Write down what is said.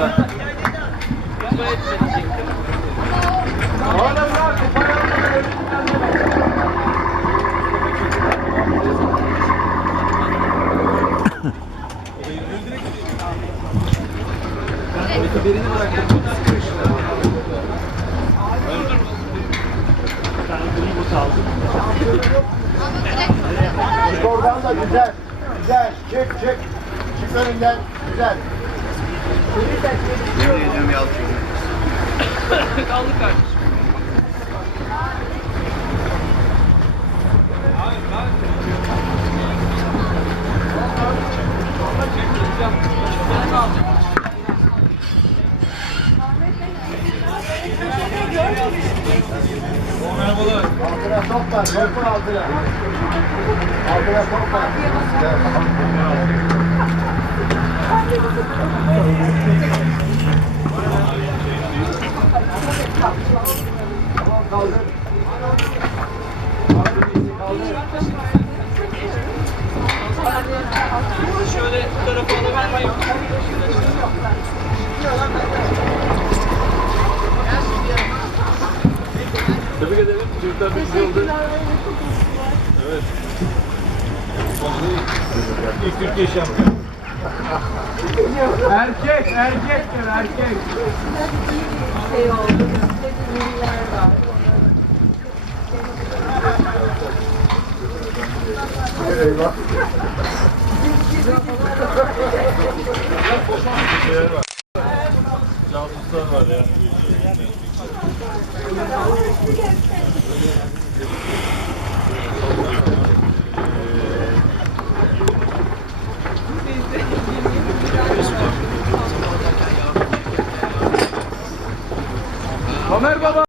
sana. Çık oradan da güzel. Güzel. Çık çık. Çık önünden. Güzel. Yedim Yalçın. Kaldık kardeşim. Altına top var. Topun altına. Altına top var. Şöyle bu tarafa alıvermeyin. Tebrik ederim. Çocuklar bir güzel oldu. Evet. İlk Türkiye şampiyonu. Erkek, erkektir erkek. şey oldu. Eyvah. Casuslar var ya. Ömer baba.